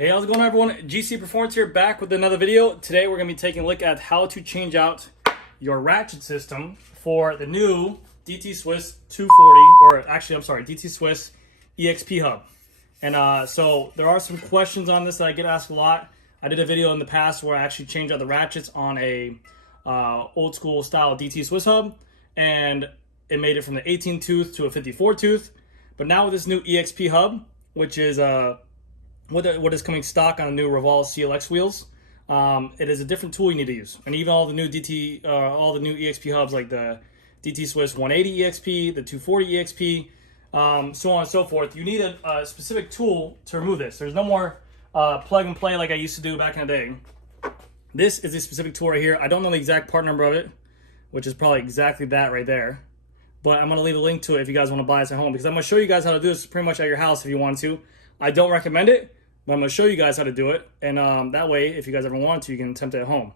Hey, how's it going everyone? GC Performance here, back with another video. Today we're going to be taking a look at how to change out your ratchet system for the new DT Swiss 240, or actually I'm sorry, DT Swiss EXP hub. And so there are some questions on this that I get asked a lot. I did a video in the past where I actually changed out the ratchets on a old school style DT Swiss hub, and it made it from the 18 tooth to a 54 tooth. But now with this new EXP hub, which is what is coming stock on the new Revolve CLX wheels, it is a different tool you need to use. And even all the new EXP hubs like the DT Swiss 180 EXP, the 240 EXP, so on and so forth, you need a specific tool to remove this. There's no more plug and play like I used to do back in the day. This is a specific tool right here. I don't know the exact part number of it, which is probably exactly that right there. But I'm going to leave a link to it if you guys want to buy this at home, because I'm going to show you guys how to do this pretty much at your house if you want to. I don't recommend it, but I'm going to show you guys how to do it. And that way, if you guys ever want to, you can attempt it at home.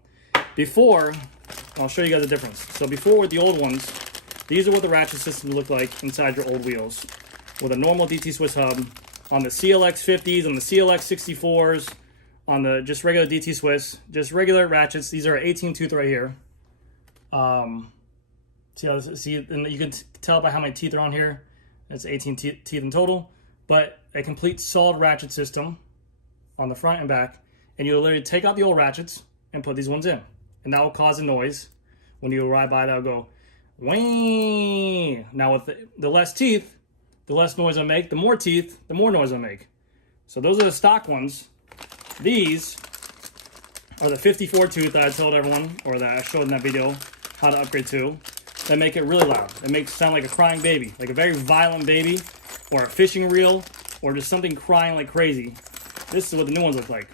I'll show you guys the difference. So before, with the old ones, these are what the ratchet systems look like inside your old wheels. With a normal DT Swiss hub, on the CLX 50s, on the CLX 64s, on the just regular DT Swiss, just regular ratchets. These are 18 tooth right here. See, and you can tell by how many teeth are on here. It's 18 teeth in total. But a complete solid ratchet system on the front and back. And you'll literally take out the old ratchets and put these ones in. And that will cause a noise. When you ride by, that'll go, whee. Now with the less teeth, the less noise I make. The more teeth, the more noise I make. So those are the stock ones. These are the 54 tooth that I told everyone, or that I showed in that video, how to upgrade to. That make it really loud. It makes it sound like a crying baby, like a very violent baby, or a fishing reel, or just something crying like crazy. This is what the new ones look like.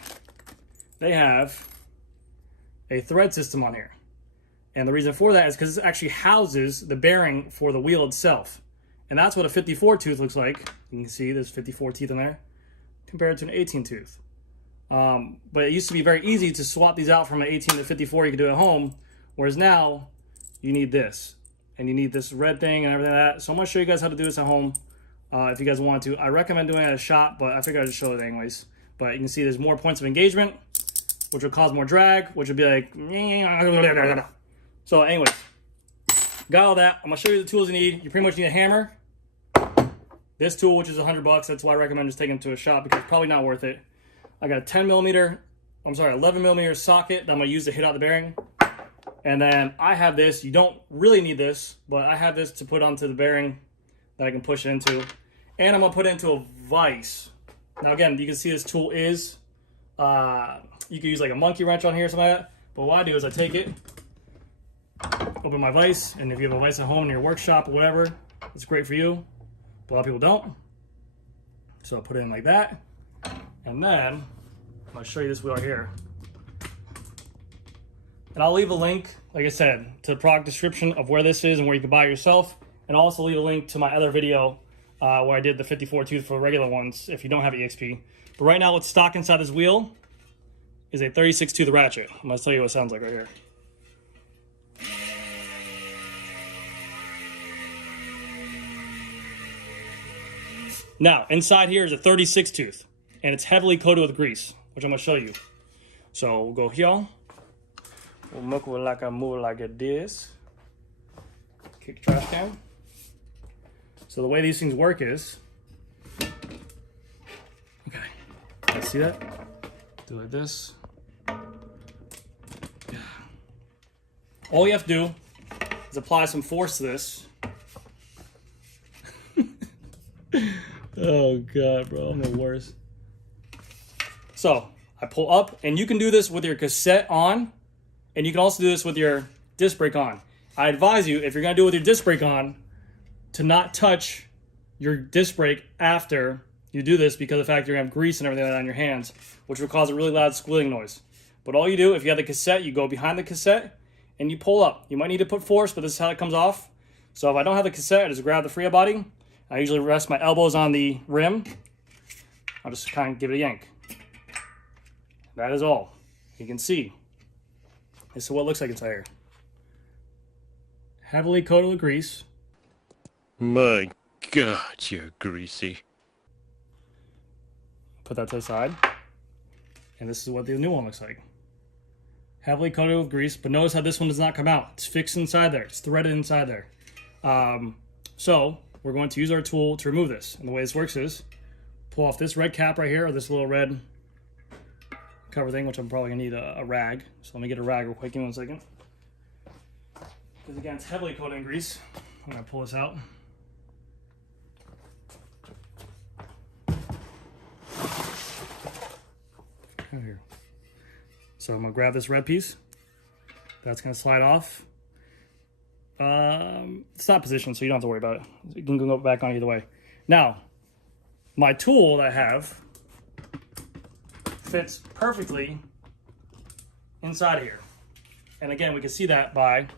They have a thread system on here. And the reason for that is because it actually houses the bearing for the wheel itself. And that's what a 54 tooth looks like. You can see there's 54 teeth in there compared to an 18 tooth. But it used to be very easy to swap these out from an 18 to 54. You could do it at home. Whereas now, you need this. And you need this red thing and everything like that. So I'm going to show you guys how to do this at home if you guys want to. I recommend doing it at a shop, but I figured I'd just show it anyways. But you can see there's more points of engagement, which will cause more drag, which would be like... So anyways, got all that. I'm going to show you the tools you need. You pretty much need a hammer. This tool, which is $100, that's why I recommend just taking it to a shop, because it's probably not worth it. I got a 11 millimeter socket that I'm going to use to hit out the bearing. And then I have this. You don't really need this, but I have this to put onto the bearing that I can push it into. And I'm going to put it into a vise. Now again, you can see this tool is, you can use like a monkey wrench on here or something like that. But what I do is I take it, open my vise, and if you have a vise at home in your workshop or whatever, it's great for you. But a lot of people don't. So I'll put it in like that. And then I'll show you this wheel right here. And I'll leave a link, like I said, to the product description of where this is and where you can buy it yourself. And I'll also leave a link to my other video where I did the 54 tooth for regular ones if you don't have EXP. But right now what's stock inside this wheel is a 36 tooth ratchet. I'm going to tell you what it sounds like right here. Now, inside here is a 36 tooth. And it's heavily coated with grease, which I'm going to show you. So we'll go here. We'll make it like I move like this. Kick the trash can. So the way these things work is, okay, let's see that? Do like this. Yeah. All you have to do is apply some force to this. Oh God, bro, I'm the worst. So I pull up, and you can do this with your cassette on. And you can also do this with your disc brake on. I advise you, if you're going to do it with your disc brake on, to not touch your disc brake after you do this, because of the fact you're going to have grease and everything like that on your hands, which will cause a really loud squealing noise. But all you do, if you have the cassette, you go behind the cassette and you pull up. You might need to put force, but this is how it comes off. So if I don't have the cassette, I just grab the free body. I usually rest my elbows on the rim. I'll just kind of give it a yank. That is all. You can see. This is what it looks like inside here. Heavily coated with grease. My God, you're greasy. Put that to the side. And this is what the new one looks like. Heavily coated with grease, but notice how this one does not come out. It's fixed inside there. It's threaded inside there. So we're going to use our tool to remove this. And the way this works is pull off this red cap right here, or this little red cover thing, which I'm probably gonna need a rag. So let me get a rag real quick. Give me 1 second. Because again, it's heavily coated in grease. I'm gonna pull this out. Right here. So I'm gonna grab this red piece. That's gonna slide off. It's not positioned, so you don't have to worry about it. You can go back on either way. Now, my tool that I have fits perfectly inside here. And again, we can see that by,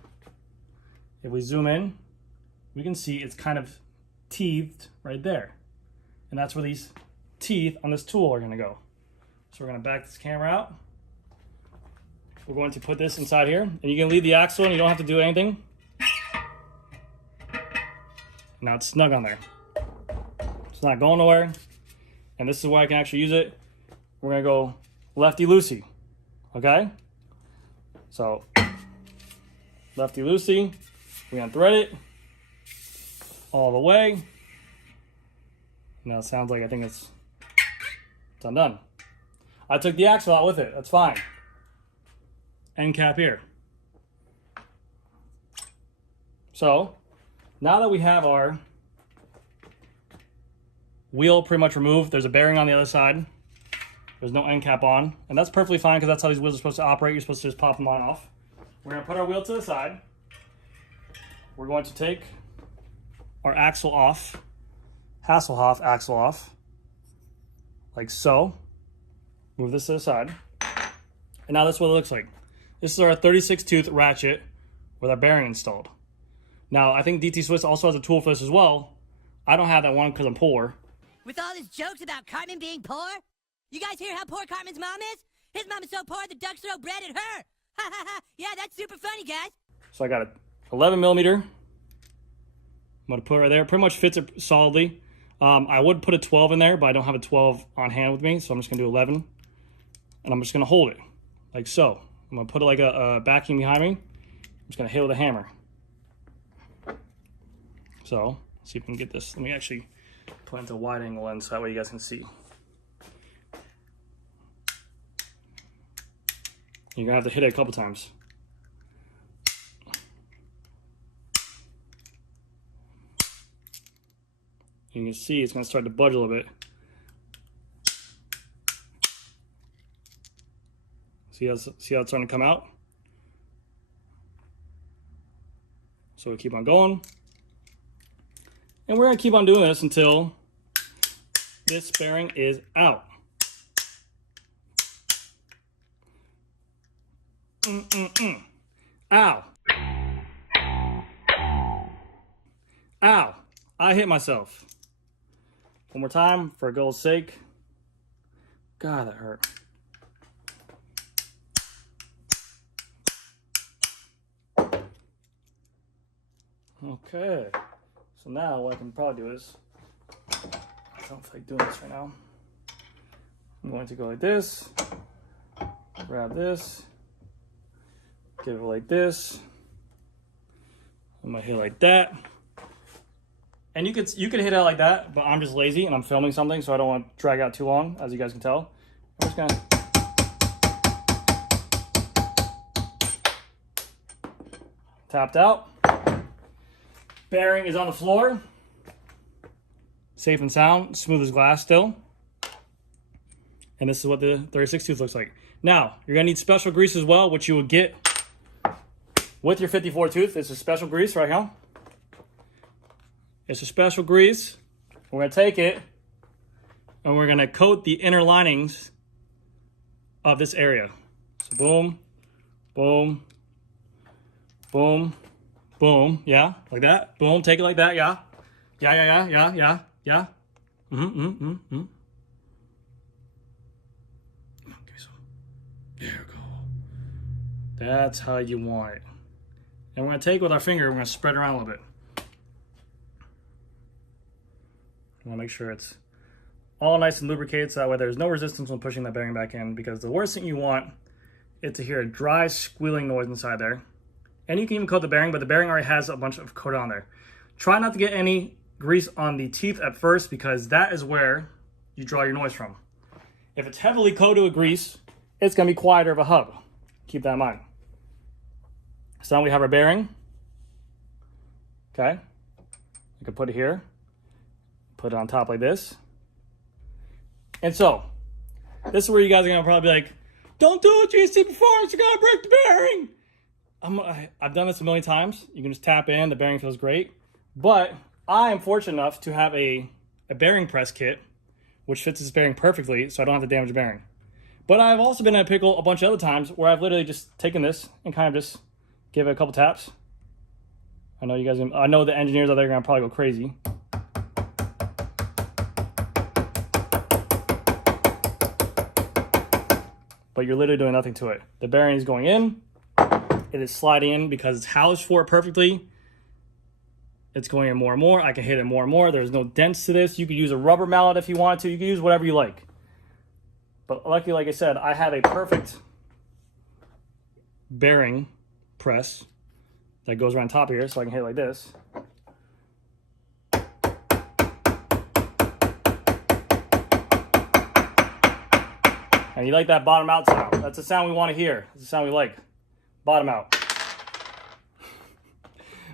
if we zoom in, we can see it's kind of teethed right there. And that's where these teeth on this tool are gonna go. So we're gonna back this camera out. We're going to put this inside here, and you can leave the axle and you don't have to do anything. Now it's snug on there. It's not going nowhere. And this is where I can actually use it. We're gonna go lefty-loosey, okay? So, lefty-loosey, we're gonna thread it all the way. Now it sounds like I think it's undone. I took the axle out with it, that's fine. End cap here. So, now that we have our wheel pretty much removed, there's a bearing on the other side. There's no end cap on, and that's perfectly fine because that's how these wheels are supposed to operate. You're supposed to just pop them on and off. We're gonna put our wheel to the side. We're going to take our axle off, Hasselhoff axle off, like so. Move this to the side. And now that's what it looks like. This is our 36-tooth ratchet with our bearing installed. Now, I think DT Swiss also has a tool for this as well. I don't have that one because I'm poor. With all his jokes about Cartman being poor? You guys hear how poor Cartman's mom is? His mom is so poor the ducks throw bread at her. Ha ha ha. Yeah, that's super funny, guys. So I got a 11 millimeter. I'm going to put it right there. Pretty much fits it solidly. I would put a 12 in there, but I don't have a 12 on hand with me, so I'm just going to do 11. And I'm just going to hold it like so. I'm going to put it like a backing behind me. I'm just going to hit it with a hammer. So, let's see if we can get this. Let me actually put it into a wide angle lens so that way you guys can see. You're gonna have to hit it a couple times. You can see it's gonna start to budge a little bit. See how it's starting to come out? So we keep on going. And we're gonna keep on doing this until this bearing is out. Ow. Ow. I hit myself. One more time for a goal's sake. God, that hurt. Okay. So now what I can probably do is, I don't feel like doing this right now. I'm going to go like this, grab this, give it like this. I'm gonna hit it like that. And you could hit it out like that, but I'm just lazy and I'm filming something, so I don't want to drag out too long, as you guys can tell. I'm just gonna tapped out. Bearing is on the floor. Safe and sound, smooth as glass still. And this is what the 36 tooth looks like. Now, you're gonna need special grease as well, which you will get with your 54 tooth. It's a special grease right now. It's a special grease. We're gonna take it and we're gonna coat the inner linings of this area. So boom, boom, boom, boom, yeah, like that. Boom, take it like that, yeah. Yeah. Give me some. There we go. That's how you want it. And we're gonna take it with our finger, we're gonna spread it around a little bit. I wanna make sure it's all nice and lubricated so that way there's no resistance when pushing that bearing back in, because the worst thing you want is to hear a dry squealing noise inside there. And you can even coat the bearing, but the bearing already has a bunch of coat on there. Try not to get any grease on the teeth at first, because that is where you draw your noise from. If it's heavily coated with grease, it's going to be quieter of a hub. Keep that in mind. So now we have our bearing. Okay. You can put it here. Put it on top like this. And so, this is where you guys are going to probably be like, don't do it, GC Performance, you're going to break the bearing. I've done this a million times. You can just tap in, the bearing feels great. But I am fortunate enough to have a bearing press kit, which fits this bearing perfectly, so I don't have to damage the bearing. But I've also been in a pickle a bunch of other times where I've literally just taken this and kind of just give it a couple taps. I know the engineers out there are going to probably go crazy. But you're literally doing nothing to it. The bearing is going in. It is sliding in because it's housed for it perfectly. It's going in more and more. I can hit it more and more. There's no dents to this. You could use a rubber mallet if you want to. You can use whatever you like. But luckily, like I said, I have a perfect bearing press that goes around top here, so I can hit it like this. And you like that bottom out sound. That's the sound we want to hear. That's the sound we like. Bottom out.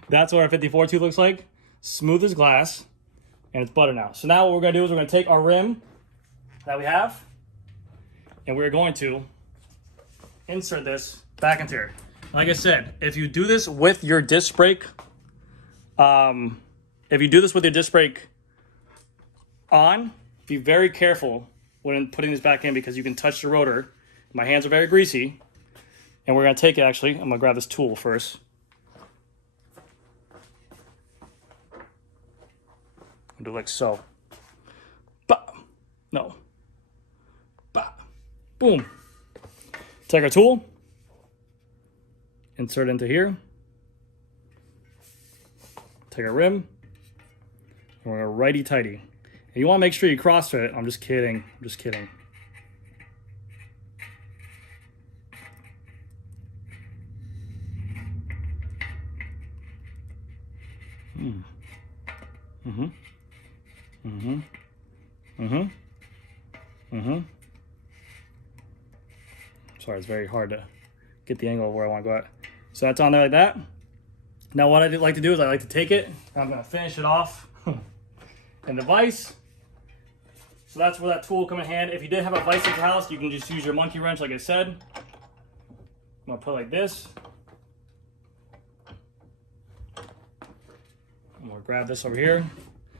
That's what our 54 tooth looks like. Smooth as glass. And it's butter now. So now what we're going to do is we're going to take our rim that we have, and we're going to insert this back into here. Like I said, if you do this with your disc brake, on, be very careful when putting this back in, because you can touch the rotor. My hands are very greasy. And we're going to take it, actually. I'm going to grab this tool first. I'll do it like so. Bah. No. Bah. Boom. Take our tool. Insert it into here. Take our rim. And we're going to righty-tighty. And you want to make sure you cross fit. I'm just kidding. I'm just kidding. Sorry, it's very hard to get the angle of where I want to go at. So that's on there like that. Now what I like to do is I like to take it, and I'm going to finish it off in the vise. So that's where that tool will come in hand. If you did have a vise at your house, you can just use your monkey wrench like I said. I'm going to put it like this. I'm going to grab this over here.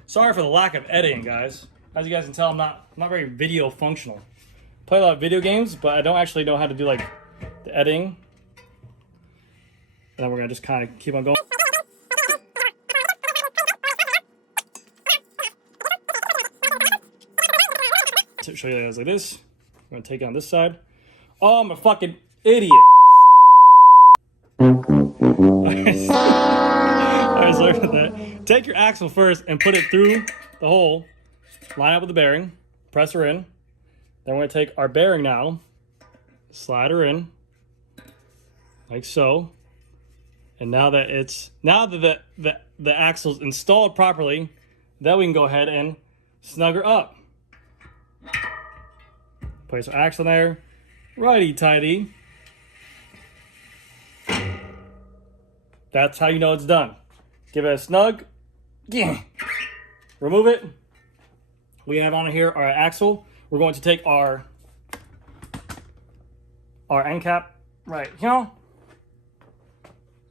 Sorry for the lack of editing, guys. As you guys can tell, I'm not very video functional. Play a lot of video games, but I don't actually know how to do like the editing. And then we're gonna just kind of keep on going. To show you guys like this. I'm gonna take it on this side. Oh, I'm a fucking idiot. Alright, sorry about that. Take your axle first and put it through the hole. Line up with the bearing. Press her in. Then we're going to take our bearing now, slide her in, like so. And now that the axle's installed properly, then we can go ahead and snug her up. Place our axle there, righty-tighty. That's how you know it's done. Give it a snug. Yeah. Remove it. We have on here our axle. We're going to take our end cap right here, and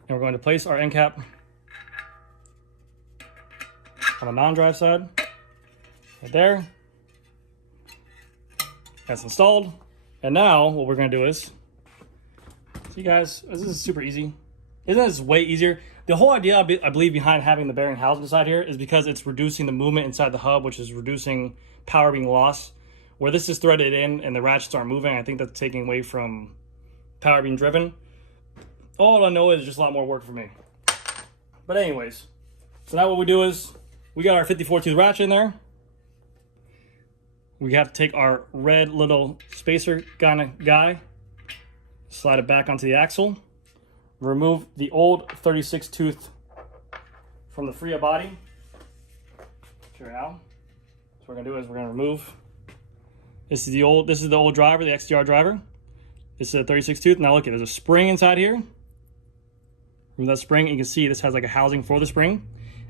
we're going to place our end cap on the non-drive side, right there. That's installed. And now what we're going to do is, see guys, this is super easy. Isn't this way easier? The whole idea, I believe, behind having the bearing housed inside here is because it's reducing the movement inside the hub, which is reducing power being lost. Where this is threaded in and the ratchets aren't moving, I think that's taking away from power being driven. All I know is just a lot more work for me. But anyways, so now what we do is, we got our 54 tooth ratchet in there. we have to take our red little spacer kind of guy, slide it back onto the axle, remove the old 36 tooth from the FRIA body. Sure now. So what we're gonna do is we're gonna remove. This is the old driver, the XDR driver. This is a 36 tooth. Now look, there's a spring inside here. Remove that spring, and you can see this has like a housing for the spring.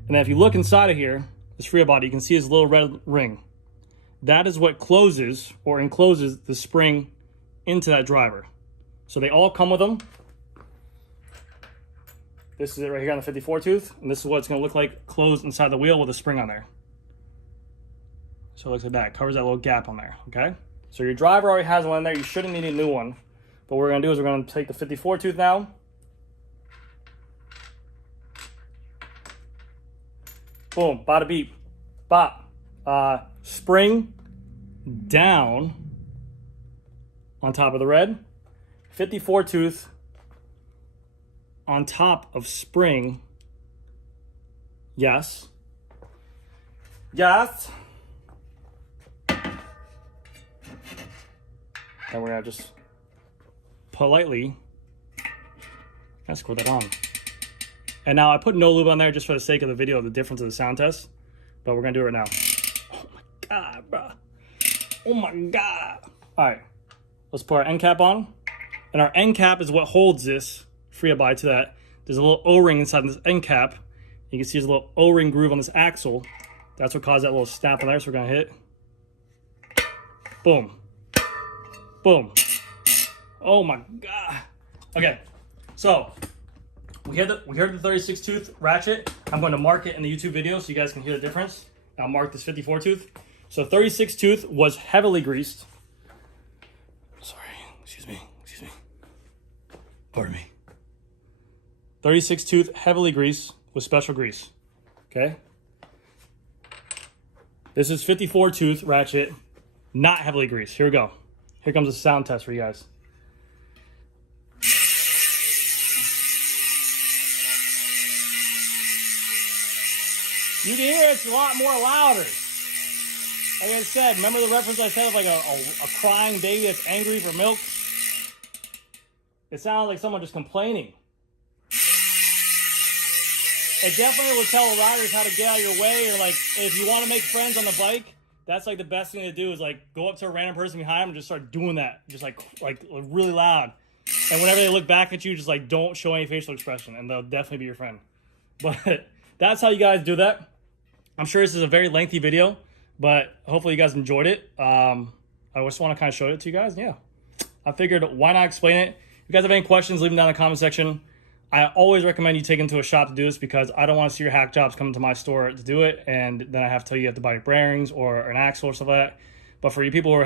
And then if you look inside of here, this FRIA body, you can see this little red ring. That is what closes or encloses the spring into that driver. So they all come with them. This is it right here on the 54 tooth, and this is what it's gonna look like closed inside the wheel with a spring on there. So it looks like that, covers that little gap on there, okay? So your driver already has one in there, you shouldn't need a new one. But what we're gonna do is we're gonna take the 54 tooth now. Boom, bada beep, bop. Spring down on top of the red. 54 tooth on top of spring. Yes. Yes. And we're gonna just politely screw that on. And now I put no lube on there just for the sake of the video of the difference of the sound test, but we're gonna do it right now. Oh my God, bro. Oh my God. All right, let's put our end cap on. And our end cap is what holds this FRIA body to that. There's a little O-ring inside this end cap. You can see there's a little O-ring groove on this axle. That's what caused that little snap on there, so we're gonna hit. Boom. Boom. Oh my God. Okay, so we heard the 36 tooth ratchet. I'm going to mark it in the YouTube video so you guys can hear the difference. I'll mark this 54 tooth. So 36 tooth was heavily greased. Sorry, excuse me. Pardon me. 36 tooth heavily greased with special grease. Okay. This is 54 tooth ratchet, not heavily greased. Here we go. Here comes a sound test for you guys. You can hear it's a lot more louder. Like I said, remember the reference I said of like a crying baby that's angry for milk? It sounded like someone just complaining. It definitely would tell riders how to get out of your way, or like if you want to make friends on the bike, that's like the best thing to do is like go up to a random person behind them and just start doing that, just like really loud. And whenever they look back at you, just like don't show any facial expression, and they'll definitely be your friend. But that's how you guys do that. I'm sure this is a very lengthy video, but hopefully you guys enjoyed it. I just want to kind of show it to you guys. Yeah, I figured why not explain it. If you guys have any questions, leave them down in the comment section. I always recommend you take them to a shop to do this because I don't want to see your hack jobs come to my store to do it, and then I have to tell you have to buy bearings or an axle or stuff like that. But for you people who are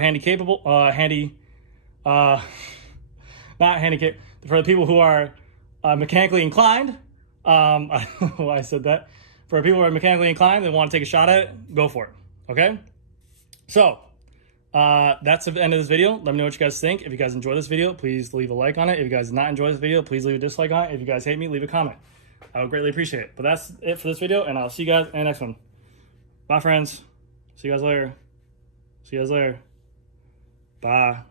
not handicapped, for the people who are mechanically inclined, I don't know why I said that. For people who are mechanically inclined and want to take a shot at it, go for it. Okay? So, that's the end of this video. Let me know what you guys think. If you guys enjoy this video, please leave a like on it. If you guys did not enjoy this video, please leave a dislike on it. If you guys hate me, leave a comment. I would greatly appreciate it. But that's it for this video, and I'll see you guys in the next one. Bye, friends. See you guys later. See you guys later. Bye,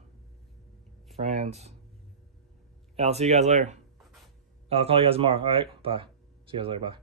friends. I'll see you guys later. I'll call you guys tomorrow. All right? Bye. See you guys later. Bye.